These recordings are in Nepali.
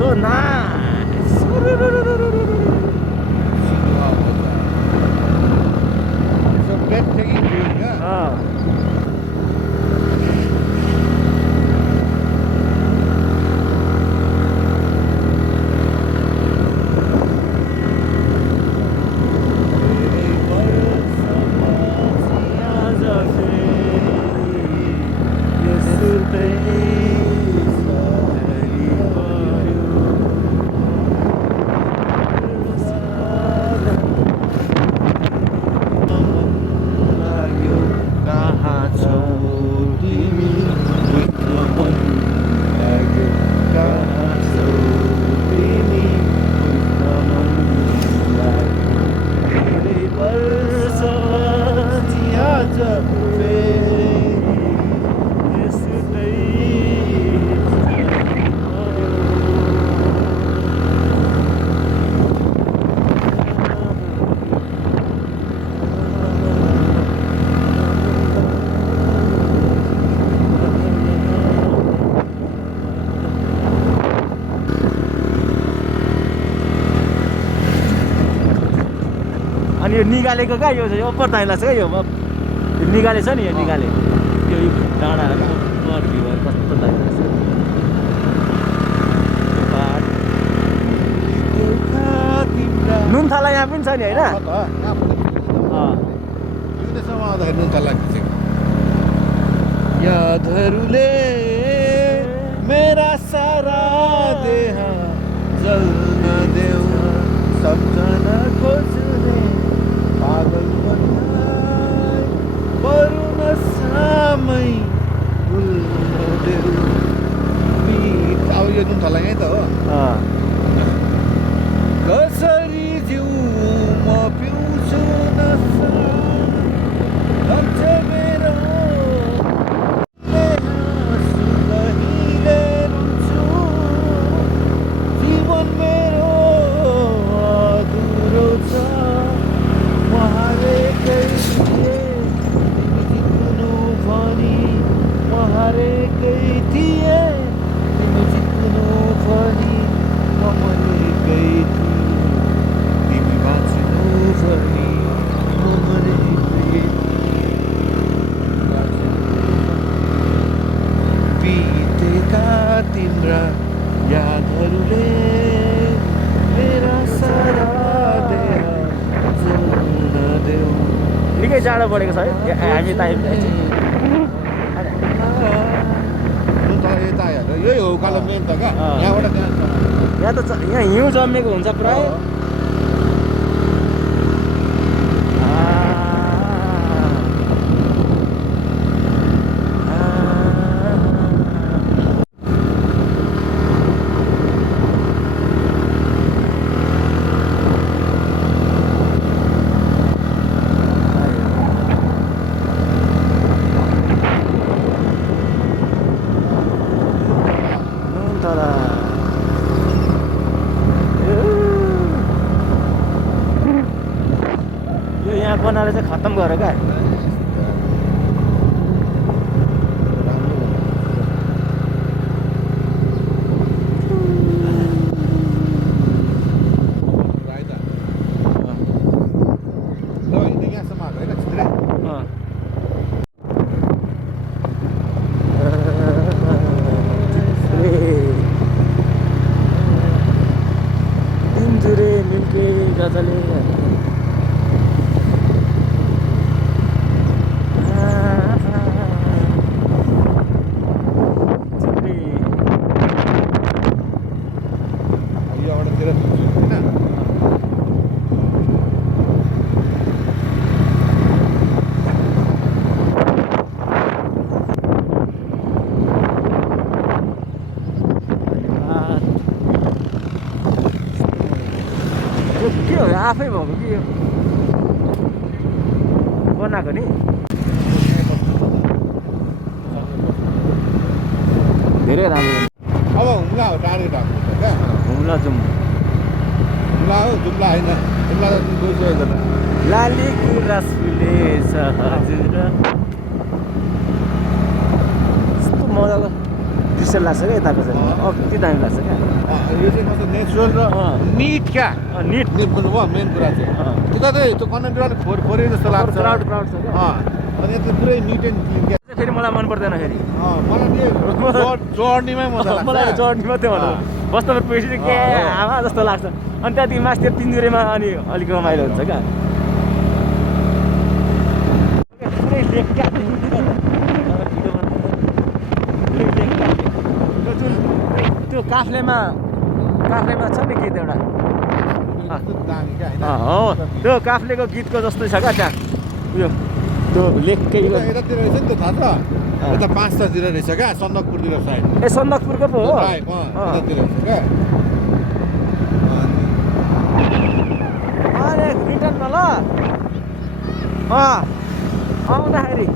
So nice. It's a breathtaking view, yeah. अनि यो निगालेको क्या यो अप्पर दाइला छ क्या यो निगाले छ नि यो निगाले यो डाँडाहरू कस्तो दाइला छ नुनथला यहाँ पनि छ नि होइन यादहरूले मेरा सारा देह जल्न देऊ सम्झना खोज्ने पागल बनाई बरु नसामै भुल्न देऊ अब यो नुनथला यहीँ त हो कसरी जिउ म पिउँछु नसा लाग्छ मेरो जीवन मेरो अधुरो छ म हारेकै थिएँ तिमी जित्नु भनी म हारेकै थिएँ तिमी जित्नु भनी म मरेकै थिएँ तिमी बाँच्नु भनी म मरेकै बितेका तिम्रा यादहरूले मेरा सारा देह जल्न देऊ निकै जाडो बढेको छ है हामी त यता हेर यही हो उकालो मेन त क्या यहाँबाट त्यहाँ यहाँ त यहाँ हिउँ जमेको हुन्छ प्राय यो यहाँ बनाएर चाहिँ खत्तम गरेर क्या दिनजुरे निम्के गजले के हो आफै भएको कि यो बनाएको नि धेरै राम्रो अब हुम्ला हो टाढो टाढो क्या हुम्ला जाउँ हुम्ला हो जुम्ला होइन जुम्ला त गइसकेको त लाली गुराँस फुलेछ हजुर यस्तो मजाको आर्टिफिसियल लाग्छ क्या यताको चाहिँ अति दामी लाग्छ क्या यो चाहिँ कस्तो नेचुरल र निट क्या निट निट बुझ्नुभयो मेन कुरा चाहिँ त्यता चाहिँ त्यो कन्टेन्ट फोरे जस्तो लाग्छ क्राउड छ क्या अनि यता पुरै निट एन्ड क्लिन क्या फेरि मलाई मन पर्दैन फेरि मलाई जर्नीमै मजा लाग्छ मलाई जर्नी मात्रै भन्नु वास्तवमा पैसा चाहिँ के आमा जस्तो लाग्छ अनि त्यहाँदेखि मास्तिर तिनजुरेमा अनि अलिक रमाइलो हुन्छ क्या पुरै लेक क्या त्यो काफ्लेमा छ नि गीत एउटा दामी क्या हो त्यो काफ्लेको गीतको जस्तै छ क्या त्यहाँ उयो त्यो लेककै यतातिर रहेछ नि त थाहा छ यता 5 तिर रहेछ क्या सन्दकपुरतिर साइड ए सन्दकपुरको पो हो यतातिर रहेछ क्या अरे रिटर्नमा ल आउँदाखेरि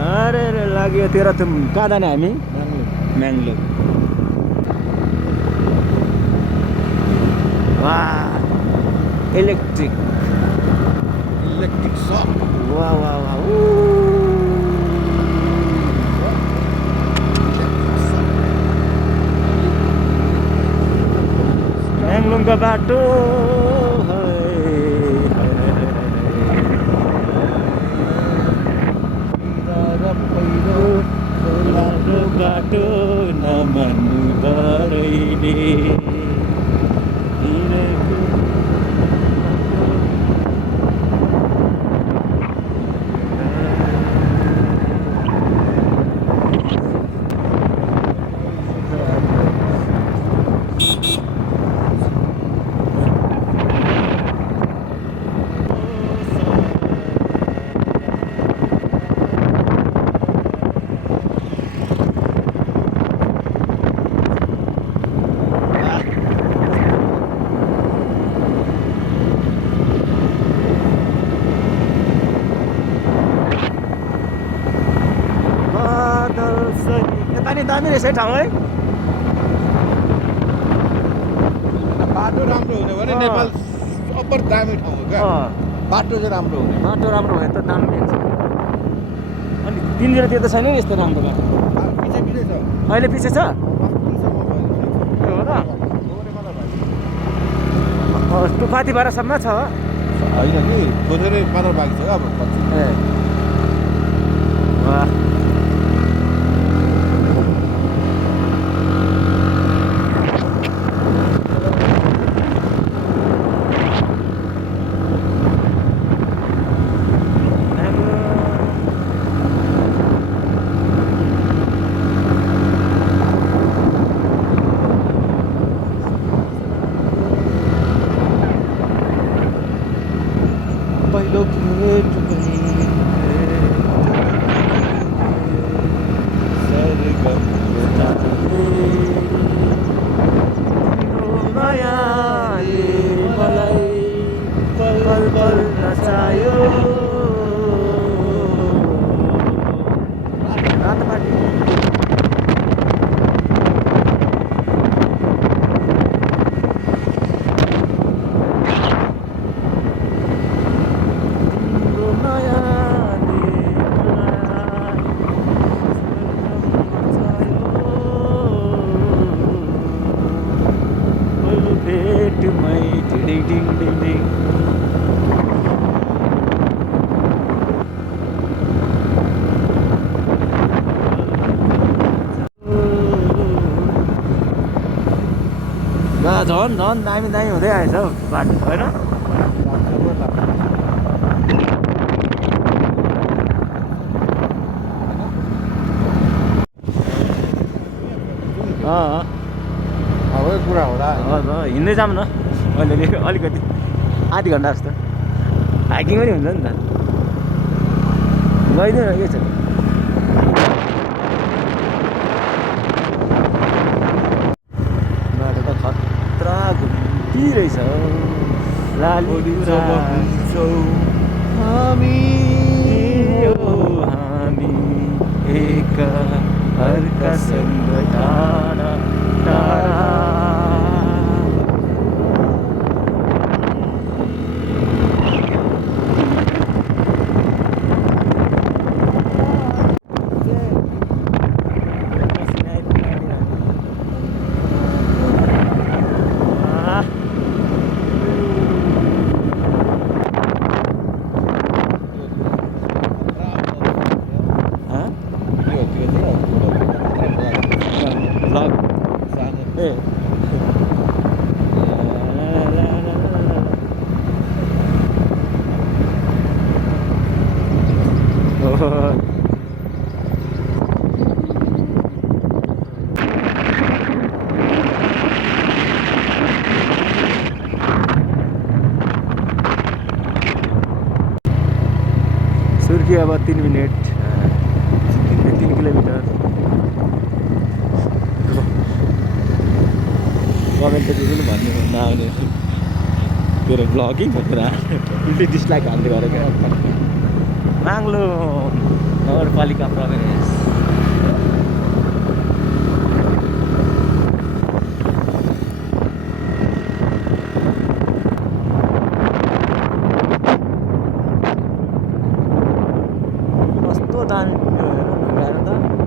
अरे लाग्यो तेरो त कहाँ जाने हामी म्याङ्लोर वा इलेक्ट्रिक सप वा वा वा म्याङ्लोरको बाटो बाटो नमान्नु बरैले दामी रहेछ है ठाउँ है बाटो राम्रो हुने भने नेपाल अब्बर दामी ठाउँ हो क्या बाटो चाहिँ राम्रो हुने बाटो राम्रो भयो त दामी हुन्छ अनि तिनजना त्यो त छैन नि यस्तो राम्रो बाटो पछि छ अहिले पछि छ हो त त्यो पाथी बाह्रसम्म छ होइन कि खोजेरै मात्र बाँकी छ अब ए वाह पहिलो भेट मायाले मलाई पल पल नचायो ding ding ding ding झन् झन् दामी दामी हुँदै आएछ हौ बाटो होइन अब कुरा होला हिँड्दै जाऊँ न अलिअलि अलिकति आधी घन्टा जस्तो हाइकिङ पनि हुन्छ नि त गइदिउँ न के छ बाटो त खतरा घुम्ती रहेछ हामी एक अर्कासँग टाढा टाढा सुर्की अब 3 मिनट 3 किलोमिटर कमेन्ट त केही पनि भन्नु नआउने तेरो ब्लगिङ कुरा उल्टै डिसलाइक हाल्दै गरेको नाङ्लो नगरपालिका प्रवेश कस्तो दामी हेर त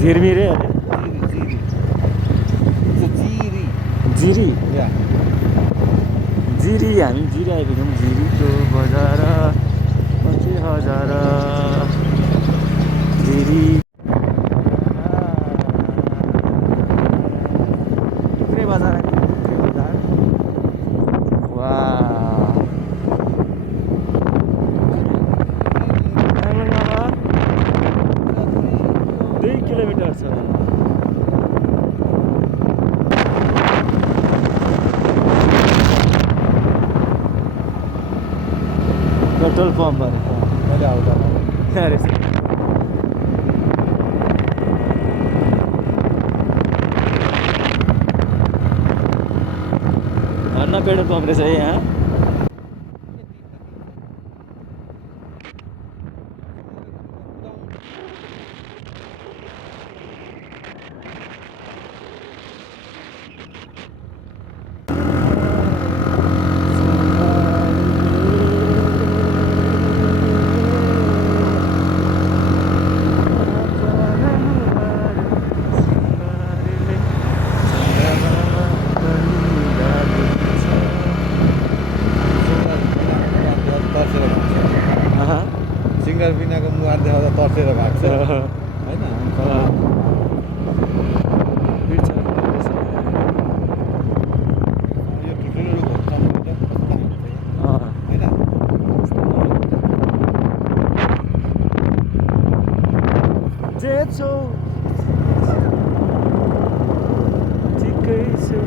झिरमिरे अरे जिरी जिरी हामी जिरी आइपुग्यौँ जिरीको बजार 50,000 जिरी कुनै बजार वाह 2 किलोमिटर छ पेट्रोल पम्प मैले आउँदा अरे धन्न पेट्रोल पम्प रहेछ है यहाँ सिङ्गर बिनाको मुहार देखाउँदा तर्सेर भाग्छ होइन यो ठुल्ठुलो जे छौ ठिकै छौ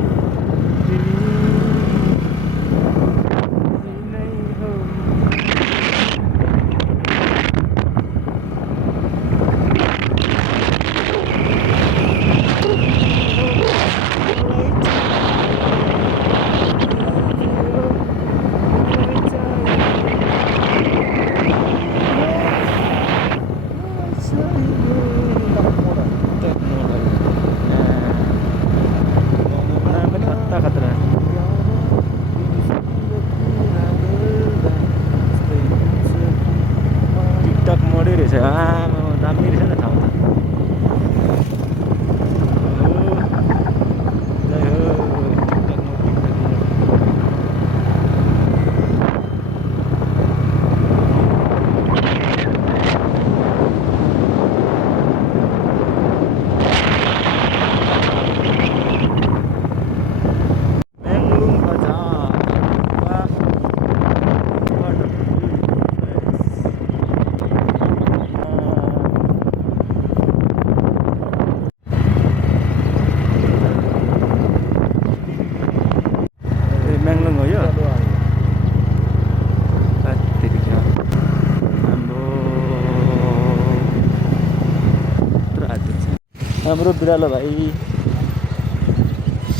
हाम्रो बिरालो भाइ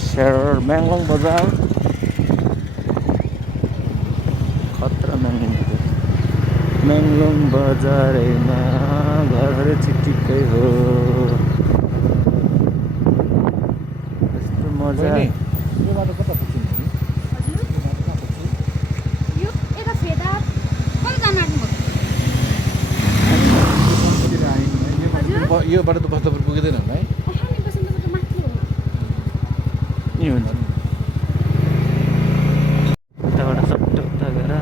शेर म्याङलोङ बजार खतरा म्याङलोङ बजारमा घर चिटिकै हो यस्तो मजा यो बाटो कता पुग्छ नि? यो यता फेदा कता जान आँट्नुभएको? यो बाटो त बस्तपुर पुगिँदैन होला है? नि बसन्तपुर त माथि हो। नि हुन्छ उताबाट सट्ट उता गएर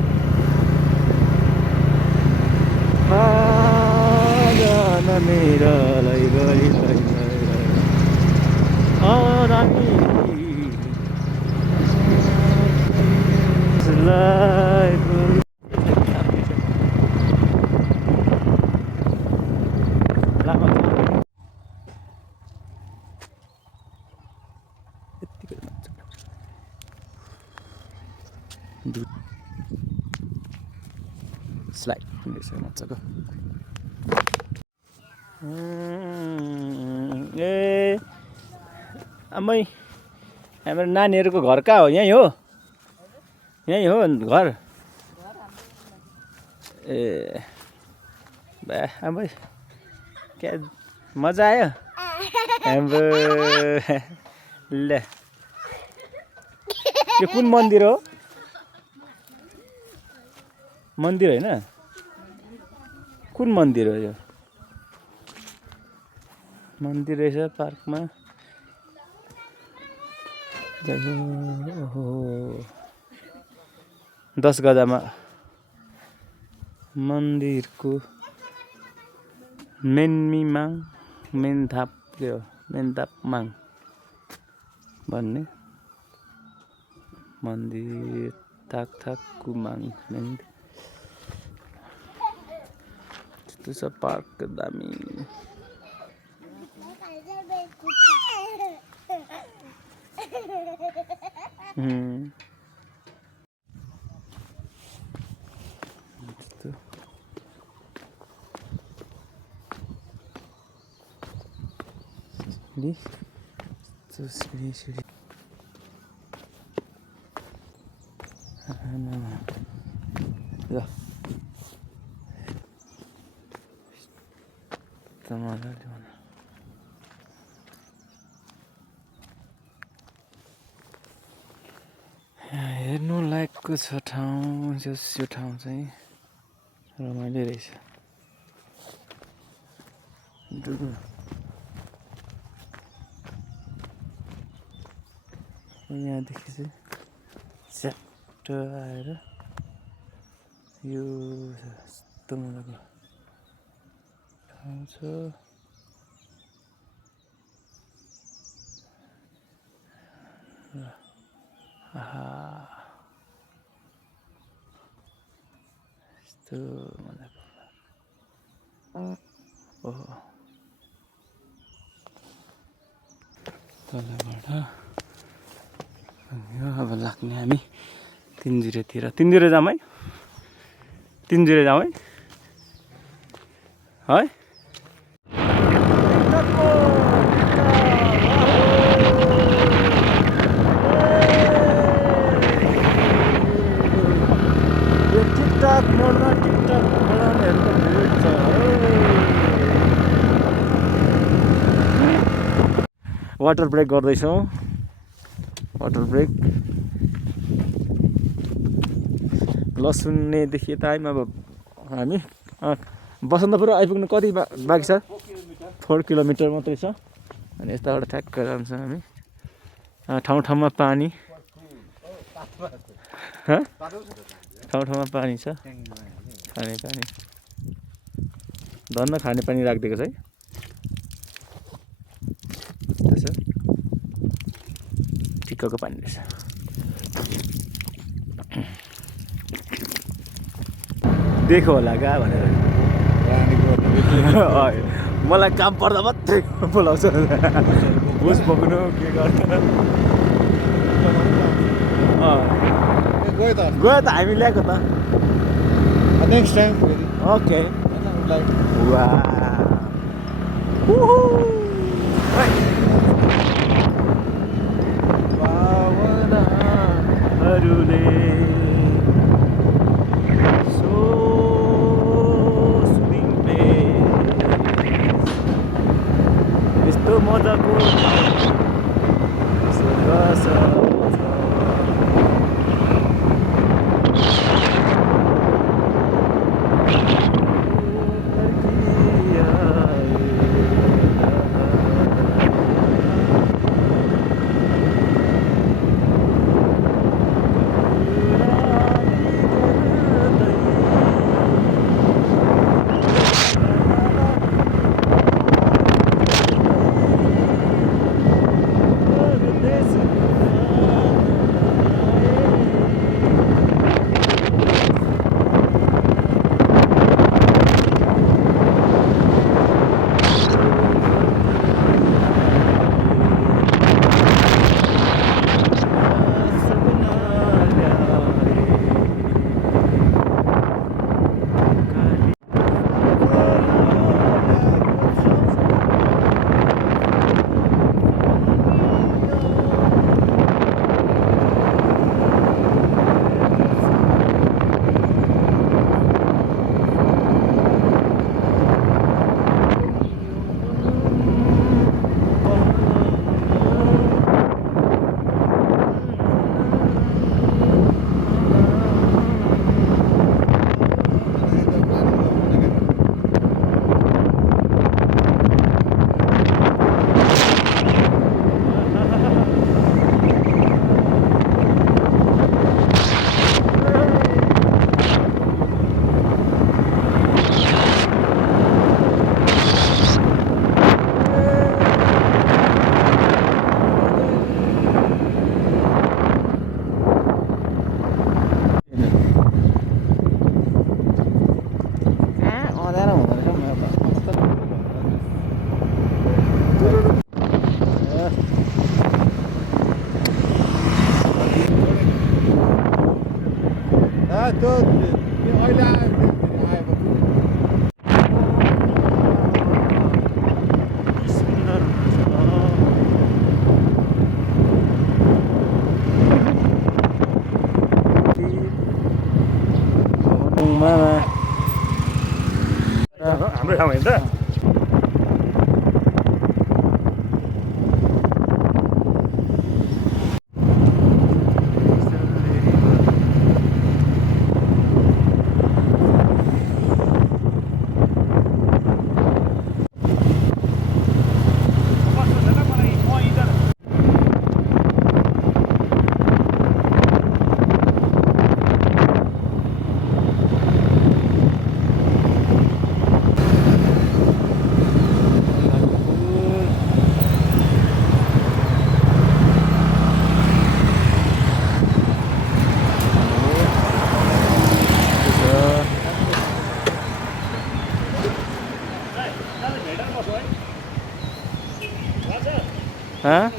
जान मेरालाई गरी रानी स्लाइड मजाको ए आमै हाम्रो नानीहरूको घर कहाँ हो? यहीँ हो? यहीँ हो घर? ए बा आमै क्या मजा आयो हाम्रो ल यो कुन मन्दिर हो? मन्दिर होइन कुन मन्दिर हो यो? मन्दिर रहेछ पार्कमा ओहो 10 गजामा मन्दिरको मेनथापमाङ भन्ने मन्दिर थाकथाकुमाङ त्यस्तो छ पार्क दामी सिडी ल हेर्नु लायकको छ ठाउँ यो ठाउँ चाहिँ रमाइलो रहेछ यहाँदेखि चाहिँ च्याप्ट आएर यो यस्तो मजाको ठाउँ छ यस्तो मजाको ओहो तलबाट अब लाग्ने हामी तिनजुरेतिर जाउँ है तिनजुरे जाउँ है टिकटक मोडमा टिकटक बनाउनेहरूको भिड छ वाटर ब्रेक गर्दैछौँ वाटर ब्रेक लसुनेदेखि यता आयौँ अब हामी बसन्तपुर आइपुग्नु कति बाँकी छ 4 किलोमिटर मात्रै छ अनि यताबाट ठ्याक्क जान्छौँ हामी ठाउँ ठाउँमा पानी ठाउँ ठाउँमा पानी छ खाने पानी धन्न खाने पानी राखिदिएको छ है त्यसो ठिक्कको पानी रहेछ देखो होला क्या भनेर मलाई काम पर्दा मात्रै बोलाउँछ बुझ बोक्नु के गर्नु गयो त हामी ल्याएको त नेक्स्ट टाइम ओके उसलाई वाह फुलहरूले सोच्दिने यस्तो मजाको स्वर्ग छ। त्यो अहिले आएको हाम्रो ठाउँ होइन त हाँ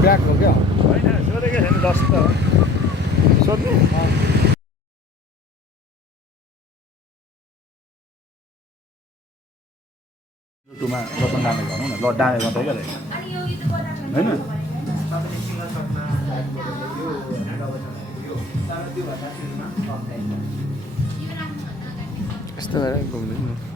ब्याक हो क्या होइन सोधेकै छैन 10 त सोध्नु टुमा रतन डाँडे भनौँ न ल डाँडे गर्दै क्या होइन यस्तो गरेर घुम्दैन